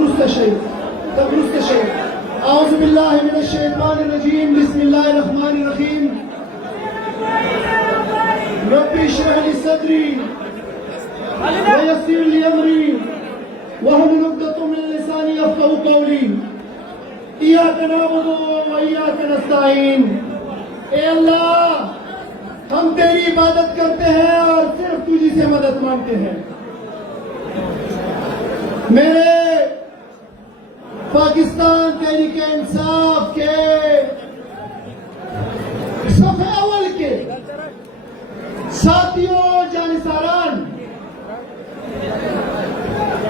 درست شيء أعوذ بالله من الشيطان الرجيم بسم الله الرحمن الرحيم ربي اشرح لي صدري ويسر لي أمري واحلل عقدة من لساني يفقهوا قولي إياك نعبد وإياك نستعين اے اللہ ہم تیری عبادت کرتے ہیں اور صرف تجھی سے مدد مانگتے ہیں. میرے پاکستان تحریک انصاف کے صفحہ اول کے ساتھیوں جانثاران،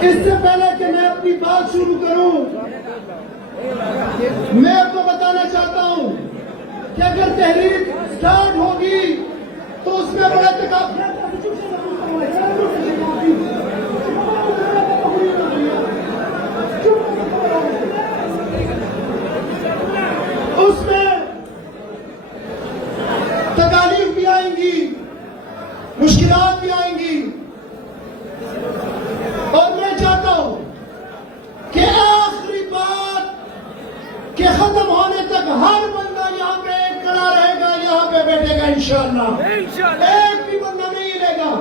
اس سے پہلے کہ میں اپنی بات شروع کروں میں آپ کو بتانا چاہتا ہوں کہ اگر تحریک سٹارٹ ہوگی تو اس میں بڑا اتفاق اس میں تکالیف بھی آئیں گی، مشکلات بھی آئیں گی، اور میں چاہتا ہوں کہ آخری بات کے ختم ہونے تک ہر بندہ یہاں پہ کھڑا رہے گا، یہاں پہ بیٹھے گا انشاءاللہ. ایک بھی بندہ نہیں ہلے گا.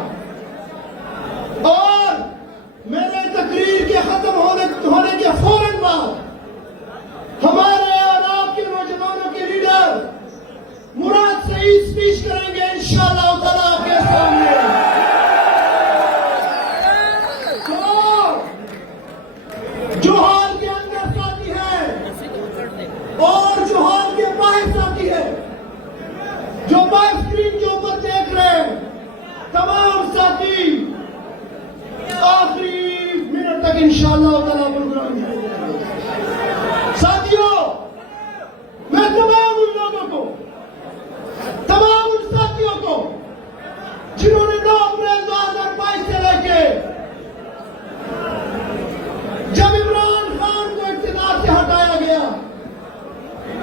اور میرے تقریر کے ختم ہونے کے فوراً بعد ہمارے اور آپ کے نوجوانوں کے لیڈر مراد سعید اسپیچ کریں گے انشاءاللہ تعالیٰ آپ کے سامنے. جو حال کے اندر ساتھی ہے اور جو حال کے باہر ساتھی ہے، جو باہر اسکرین کے اوپر دیکھ رہے ہیں، تمام ساتھی آخری منٹ تک انشاءاللہ تعالیٰ پروگرام ہے. ساتھیوں، میں تمام ان لوگوں کو، تمام ان ساتھیوں کو جنہوں نے 9 اپریل 2022 سے لے کے جب عمران خان کو اقتدار سے ہٹایا گیا،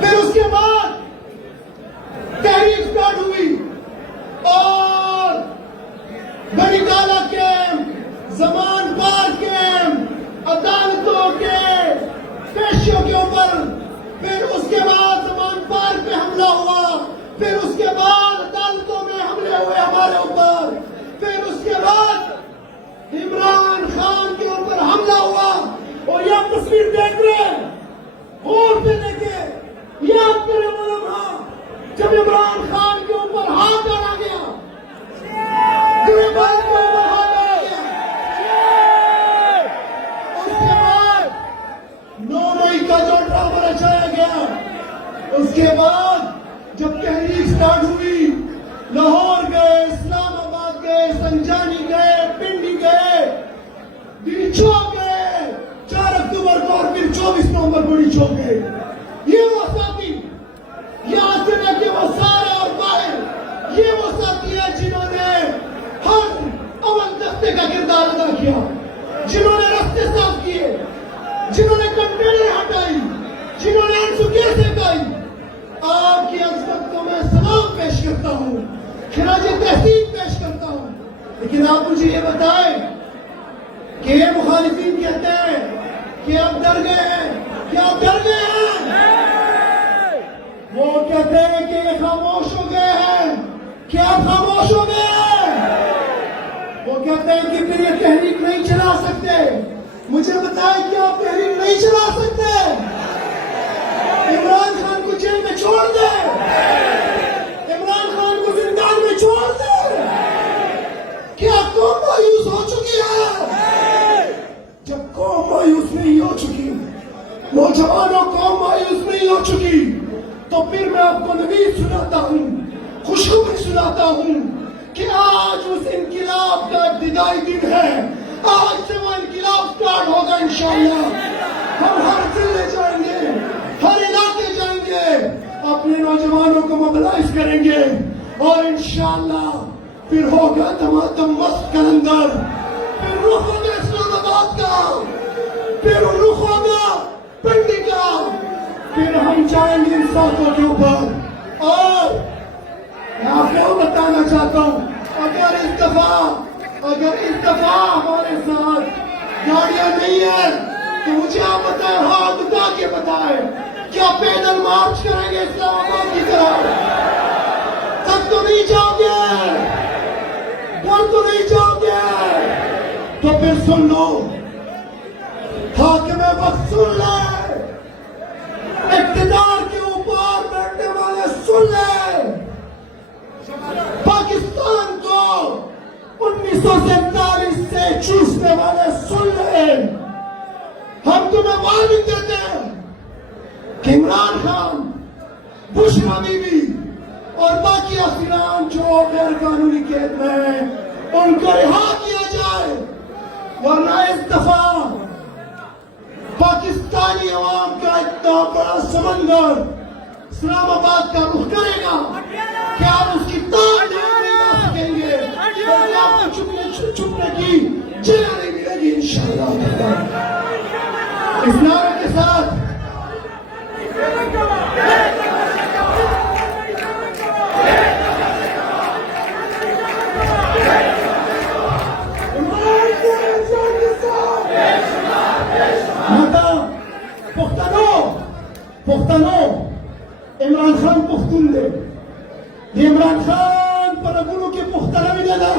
پھر اس کے بعد تحریک سٹارٹ ہوئی اور بڑی گالا کیمپ، زمان پار کیمپ، عدالتوں کے پیشیوں کے اوپر، پھر اس کے بعد زمان پار پہ حملہ ہوا، پھر اس کے بعد عدالتوں میں حملے ہوئے ہمارے اوپر، پھر اس کے بعد عمران خان کے اوپر حملہ ہوا. اور یہ آپ تصویر دیکھ رہے ہیں، غور سے دیکھیں، یاد کریں وہ لمحہ جب عمران خان کے اوپر ہاتھ ڈالا گیا، گریبان کے اوپر ہاتھ ڈالا گیا. اس کے بعد 9 مئی کا جو ڈرامہ رچایا گیا، اس کے بعد جب تحریک سٹارٹ ہوئی، لاہور گئے، اسلام آباد گئے، سنجانی گئے، پنڈی گئے، دل چوک گئے، 4 اکتوبر کو اور پھر 24 نومبر بڑی چوک گئے. یہ وہ ساتھی، یہاں سے لے کے وہ سارے اور باہر، یہ وہ ساتھی ہیں جنہوں نے ہر عمل دستے کا کردار ادا کیا، جنہوں نے راستے صاف کیے، جنہوں نے کنٹینر ہٹائی، جنہوں نے انسوکیا سے گائی. آپ کی عظمت کو میں سلام پیش کرتا ہوں، خراج تحسین پیش کرتا ہوں. لیکن آپ مجھے یہ بتائیں کہ یہ مخالفین کہتے ہیں کہ آپ ڈر گئے ہیں، کیا آپ ڈر گئے ہیں؟ وہ کہتے ہیں کہ یہ خاموش ہو گئے ہیں، کیا آپ خاموش ہو گئے ہیں؟ وہ کہتے ہیں کہ پھر یہ تحریک نہیں چلا سکتے. مجھے بتائیں کہ آپ تحریک نہیں چلا سکتے. عمران خان کو جیل میں چھوڑ دیں، عمران خان کو زندان میں چھوڑ دیں. کیا قوم مایوس ہو چکی ہے؟ جب قوم مایوس نہیں ہو چکی، نوجوانوں قوم مایوس نہیں ہو چکی، تو پھر میں آپ کو نوید سناتا ہوں، خوشخبری سناتا ہوں کہ آج اس انقلاب کا ابتدائی دن ہے. آج سے وہ انقلاب سٹارٹ ہوگا انشاءاللہ. ہم ہر ضلع جائیں گے، ہر علاقے جائیں گے، اپنے نوجوانوں کو موبلائز کریں گے، اور انشاءاللہ پھر ہوگا دمادم مست کلندر، پھر رخ ہوگا اسلام آباد کا، پھر رخ ہوگا پنڈی کا، پھر ہم جائیں گے انصافوں کے اوپر. اور میں آپ کو بتانا چاہتا ہوں، اگر اس دفعہ ہمارے ساتھ گاڑیاں نہیں ہیں تو مجھے آپ بتائیں، ہاں بتا کے بتائیں، کیا پیدل مارچ کریں گے اسلام آباد کی طرف؟ تک تو نہیں جاؤ گے، ڈر تو نہیں جاؤ گے، تو پھر سن لو، حاکم وقت سن لے، اقتدار کے اوپر بیٹھنے والے سن لے، پاکستان کو 1947 سے چوسنے والے سن لے، ہم تمہیں وارننگ دیتے ہیں کہ عمران خان، بشرا بی بی اور باقی اسیران جو غیر قانونی قید میں ہیں ان کو رہا کیا جائے، ورنہ اس دفعہ پاکستانی عوام کا اتنا بڑا سمندر اسلام آباد کا رخ کرے گا کہ آپ اس کی تاب نہیں لا سکیں گے، اور آپ کو چھپنے کی جگہ نہیں ملے گی انشاءاللہ۔ اس نعرے کے ساتھ پختنو عمران خان پختون دے، یہ عمران خان پر اگلو کے پختنہ بھی دے دا،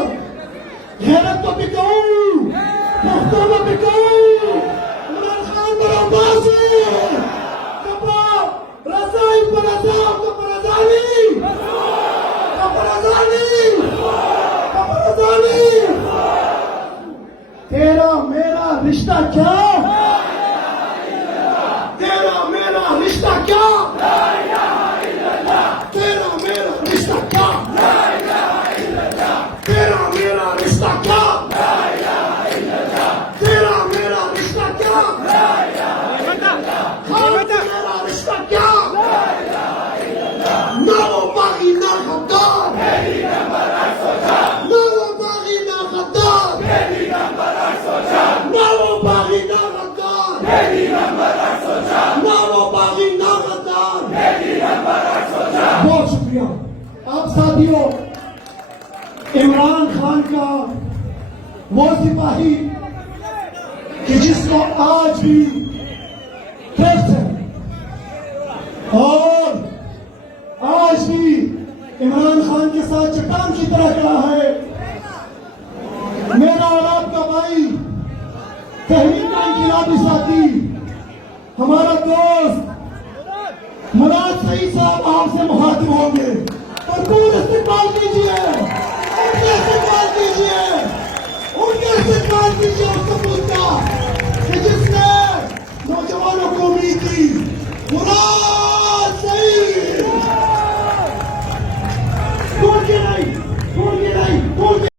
غیرت تو بکاؤں، پختنو بکاؤں، عمران خان پر عباسی، کپڑا رضائی پر رضا، کپڑا رضانی، کپڑا رضانی، کپڑا رضانی، تیرا میرا رشتہ کیا؟ تیرا میرا رشتہ کیا؟ تیرا میرا رشتہ کیا؟ تیرا میرا رشتہ کیا؟ تیرا میرا رشتہ کیا؟ میرا رشتہ کیا؟ نہ وہ باغی نہ غدار، نہ وہ باغی نہ غدار، نہ وہ باغی نہ غدار، نہ وہ باغی نہ غدار۔ بہت شکریہ آپ ساتھیوں، عمران خان کا وہ سپاہی کہ جس کو آج بھی ٹیکس ہے اور آج بھی عمران خان کے ساتھ چٹان کی طرح کھڑا ہے، میرا اور آپ کا بھائی، تحریک کا انقلابی ساتھی، ہمارا دوست مراد سعید صاحب آپ سے مخاطب ہوں گے، اور کون استقبال کیجیے، ان کے استقبال کیجیے، ان کے استقبال کیجیے اس ثبوت کا۔